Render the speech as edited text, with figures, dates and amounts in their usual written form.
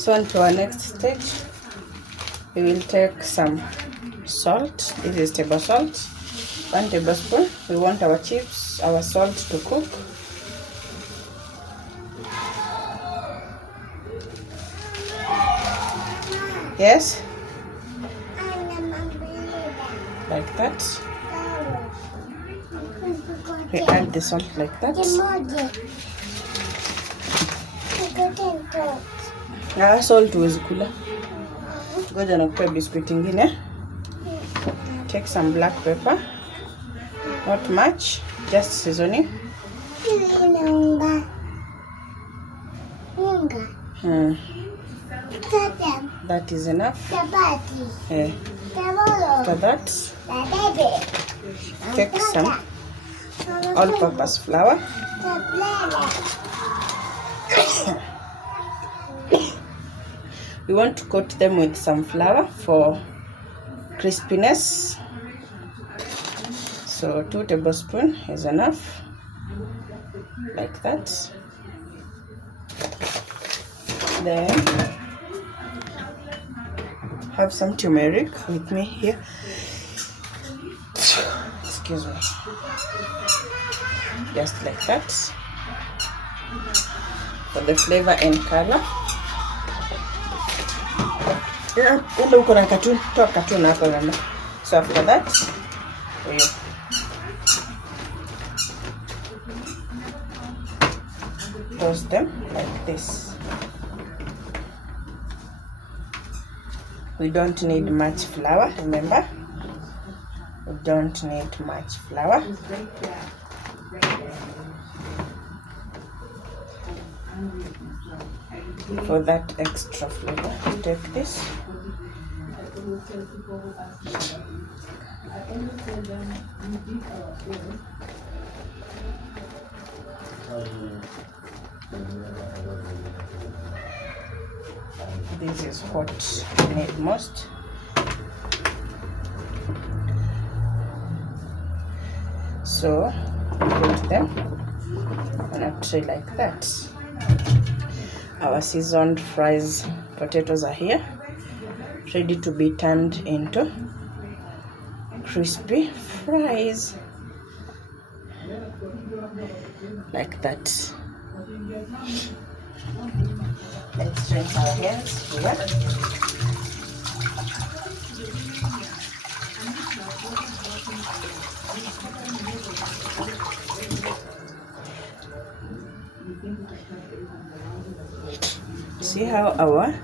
So on to our next stage, we will take some salt. This is table salt, 1 tablespoon. We want our chips, our salt to cook. Yes, like that. We add the salt like that. Salt is cooler. Ngoja nakupe biscuit ingine. Take some black pepper. Not much, just seasoning. That is enough. After that, take some all-purpose flour. We want to coat them with some flour for crispiness. So 2 tablespoons is enough, like that. Then have some turmeric with me here. Excuse me. Just like that, for the flavor and color. So after that, we toast them like this. We don't need much flour, remember? We don't need much flour. For that extra flavor, take this. This is what we need most. So put them on a tray like that. Our seasoned fries potatoes are here, ready to be turned into crispy fries, like that. Let's rinse our hands here. See how our